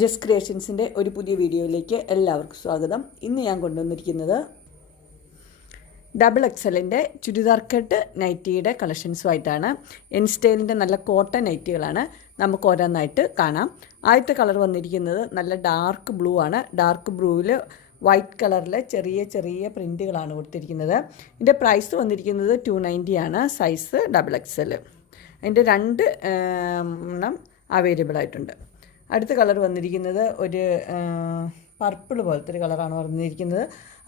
Just ക്രിയേഷൻസിൻ്റെ ഒരു പുതിയ വീഡിയോയിലേക്ക് എല്ലാവർക്കും സ്വാഗതം. ഇന്ന് ഞാൻ കൊണ്ടുവന്നിരിക്കുന്നത് XXLിൻ്റെ ചുരിദാർ കട്ട് നൈറ്റിയുടെ കളക്ഷൻസുമായിട്ടാണ്. സ്റ്റൈലിൻ്റെ നല്ല കോട്ടൺ നൈറ്റികളാണ്. നമുക്ക് ഓരോന്നായിട്ട് കാണാം. ആദ്യത്തെ കളർ വന്നിരിക്കുന്നത് നല്ല ഡാർക്ക് ബ്ലൂ ആണ്. ഡാർക്ക് ബ്ലൂവിൽ വൈറ്റ് കളറിലെ ചെറിയ ചെറിയ പ്രിൻറ്റുകളാണ് കൊടുത്തിരിക്കുന്നത്. ഇതിൻ്റെ പ്രൈസ് വന്നിരിക്കുന്നത് 290 ആണ്. Size XXL. അതിൻ്റെ രണ്ട് എണ്ണം അവൈലബിൾ ആയിട്ടുണ്ട്. അടുത്ത കളർ വന്നിരിക്കുന്നത് ഒരു പർപ്പിൾ പോലത്തെ ഒരു കളറാണ് വന്നിരിക്കുന്നത്.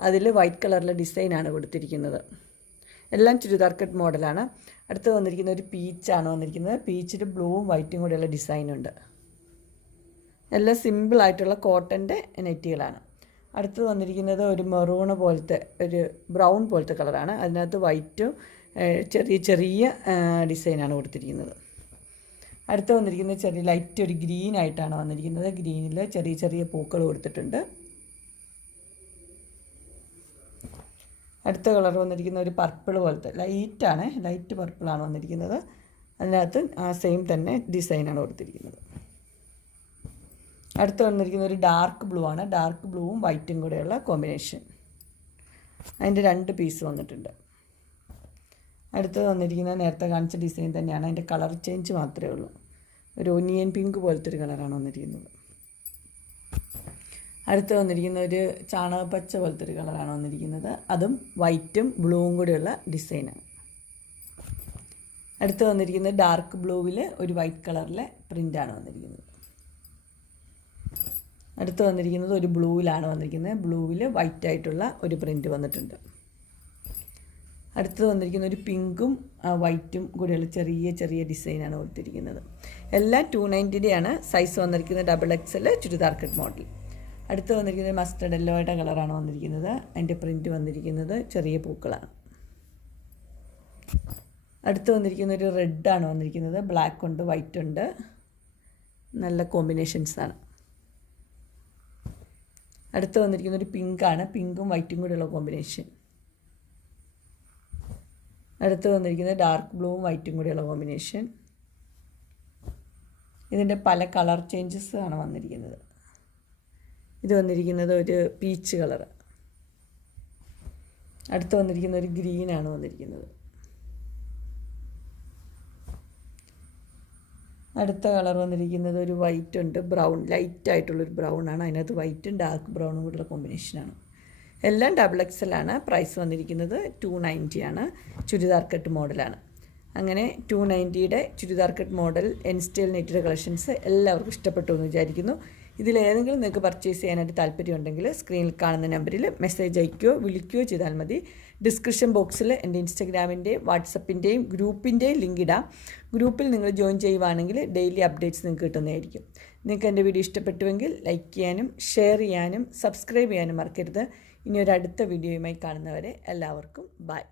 അതിൽ വൈറ്റ് കളറിലെ ഡിസൈനാണ് കൊടുത്തിരിക്കുന്നത്. എല്ലാം ചുരിദാർ കട്ട് മോഡലാണ്. അടുത്ത് വന്നിരിക്കുന്ന ഒരു പീച്ചാണ് വന്നിരിക്കുന്നത്. പീച്ചിൽ ബ്ലൂവും വൈറ്റും കൂടെയുള്ള ഡിസൈനുണ്ട്. എല്ലാം സിമ്പിളായിട്ടുള്ള കോട്ടൻ്റെ നെറ്റുകളാണ്. അടുത്ത് വന്നിരിക്കുന്നത് ഒരു മെറൂൺ പോലത്തെ ഒരു ബ്രൗൺ പോലത്തെ കളറാണ്. അതിനകത്ത് വൈറ്റും ചെറിയ ചെറിയ ഡിസൈനാണ് കൊടുത്തിരിക്കുന്നത്. അടുത്ത് വന്നിരിക്കുന്നത് ചെറിയ ലൈറ്റ് ഒരു ഗ്രീൻ ആയിട്ടാണ് വന്നിരിക്കുന്നത്. ഗ്രീനിൽ ചെറിയ ചെറിയ പൂക്കൾ കൊടുത്തിട്ടുണ്ട്. അടുത്ത കളർ വന്നിരിക്കുന്ന ഒരു പർപ്പിൾ പോലത്തെ ലൈറ്റാണ്, ലൈറ്റ് പർപ്പിളാണ് വന്നിരിക്കുന്നത്. അതിനകത്ത് ആ സെയിം തന്നെ ഡിസൈനാണ് കൊടുത്തിരിക്കുന്നത്. അടുത്ത് വന്നിരിക്കുന്ന ഒരു ഡാർക്ക് ബ്ലൂ ആണ്. ഡാർക്ക് ബ്ലൂവും വൈറ്റും കൂടെയുള്ള കോമ്പിനേഷൻ. അതിൻ്റെ രണ്ട് പീസ് വന്നിട്ടുണ്ട്. അടുത്തത് വന്നിരിക്കുന്നത് നേരത്തെ കാണിച്ച ഡിസൈൻ തന്നെയാണ്. അതിൻ്റെ കളർ ചേഞ്ച് മാത്രമേ ഉള്ളൂ. ഒരു ഒനിയൻ പിങ്ക് പോലത്തെ ഒരു കളറാണ് വന്നിരിക്കുന്നത്. അടുത്ത് വന്നിരിക്കുന്ന ഒരു ചാണകപ്പച്ച പോലത്തെ ഒരു കളറാണ് വന്നിരിക്കുന്നത്. അതും വൈറ്റും ബ്ലൂവും കൂടെയുള്ള ഡിസൈനാണ്. അടുത്ത് വന്നിരിക്കുന്നത് ഡാർക്ക് ബ്ലൂവിൽ ഒരു വൈറ്റ് കളറിലെ പ്രിൻ്റാണ് വന്നിരിക്കുന്നത്. അടുത്ത് വന്നിരിക്കുന്നത് ഒരു ബ്ലൂവിലാണ് വന്നിരിക്കുന്നത്. ബ്ലൂവിൽ വൈറ്റായിട്ടുള്ള ഒരു പ്രിൻ്റ് വന്നിട്ടുണ്ട്. അടുത്തത് വന്നിരിക്കുന്ന ഒരു പിങ്കും വൈറ്റും കൂടെയുള്ള ചെറിയ ചെറിയ ഡിസൈനാണ് കൊടുത്തിരിക്കുന്നത്. എല്ലാം 290 സൈസ് വന്നിരിക്കുന്നത് XXL ചുരിദാർ കട്ട് മോഡൽ. അടുത്ത് വന്നിരിക്കുന്നത് മസ്റ്റർഡ് യെല്ലോയുടെ കളറാണ് വന്നിരിക്കുന്നത്. അതിൻ്റെ പ്രിൻറ്റ് വന്നിരിക്കുന്നത് ചെറിയ പൂക്കളാണ്. അടുത്ത് വന്നിരിക്കുന്ന ഒരു റെഡാണ് വന്നിരിക്കുന്നത്. ബ്ലാക്ക് ഉണ്ട്, വൈറ്റ് ഉണ്ട്. നല്ല കോമ്പിനേഷൻസാണ്. അടുത്ത് വന്നിരിക്കുന്ന ഒരു പിങ്കാണ്. പിങ്കും വൈറ്റും കൂടെയുള്ള കോമ്പിനേഷൻ. അടുത്ത് വന്നിരിക്കുന്നത് ഡാർക്ക് ബ്ലൂവും വൈറ്റും കൂടിയുള്ള കോമ്പിനേഷൻ. ഇതിൻ്റെ പല കളർ ചേഞ്ചസ് ആണ് വന്നിരിക്കുന്നത്. ഇത് വന്നിരിക്കുന്നത് ഒരു പീച്ച് കളർ. അടുത്ത് വന്നിരിക്കുന്ന ഒരു ഗ്രീനാണ് വന്നിരിക്കുന്നത്. അടുത്ത കളർ വന്നിരിക്കുന്നത് ഒരു വൈറ്റ് ഉണ്ട്, ബ്രൗൺ, ലൈറ്റായിട്ടുള്ളൊരു ബ്രൗൺ ആണ്. അതിനകത്ത് വൈറ്റും ഡാർക്ക് ബ്രൗണും കൂടിയുള്ള കോമ്പിനേഷനാണ്. എല്ലാം XXL ആണ്. പ്രൈസ് വന്നിരിക്കുന്നത് 290 ആണ്. ചുരിദാർ കട്ട് മോഡലാണ്. അങ്ങനെ 290 ചുരിദാർ കട്ട് മോഡൽ സ്റ്റൈൽ നെറ്റിൻ്റെ കളക്ഷൻസ് എല്ലാവർക്കും ഇഷ്ടപ്പെട്ടു എന്ന് വിചാരിക്കുന്നു. ഇതിലേതെങ്കിലും നിങ്ങൾക്ക് പർച്ചേസ് ചെയ്യാനായിട്ട് താല്പര്യമുണ്ടെങ്കിൽ സ്ക്രീനിൽ കാണുന്ന നമ്പറിൽ മെസ്സേജ് അയക്കുകയോ വിളിക്കുകയോ ചെയ്താൽ മതി. ഡിസ്ക്രിപ്ഷൻ ബോക്സിൽ എൻ്റെ ഇൻസ്റ്റഗ്രാമിൻ്റെയും വാട്സപ്പിൻ്റെയും ഗ്രൂപ്പിൻ്റെയും ലിങ്ക് ഇടാം. ഗ്രൂപ്പിൽ നിങ്ങൾ ജോയിൻ ചെയ്യുവാണെങ്കിൽ ഡെയിലി അപ്ഡേറ്റ്സ് നിങ്ങൾക്ക് കിട്ടുന്നതായിരിക്കും. നിങ്ങൾക്ക് എൻ്റെ വീഡിയോ ഇഷ്ടപ്പെട്ടുവെങ്കിൽ ലൈക്ക് ചെയ്യാനും ഷെയർ ചെയ്യാനും സബ്സ്ക്രൈബ് ചെയ്യാനും മറക്കരുത്. ഇനി ഒരു അടുത്ത വീഡിയോയുമായി കാണുന്നവരെ എല്ലാവർക്കും ബൈ.